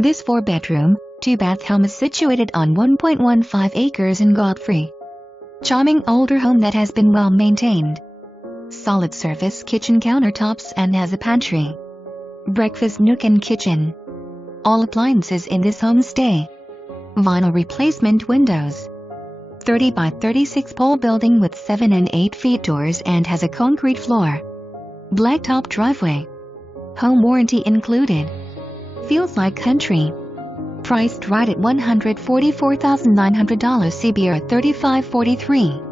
This 4-bedroom, 2-bath home is situated on 1.15 acres in Godfrey. Charming older home that has been well maintained. Solid surface kitchen countertops and has a pantry, breakfast nook and kitchen. All appliances in this home stay. Vinyl replacement windows. 30 by 36 pole building with 7 and 8 feet doors and has a concrete floor. Blacktop driveway. Home warranty included. Feels like country. Priced right at $144,900 CBR 3543.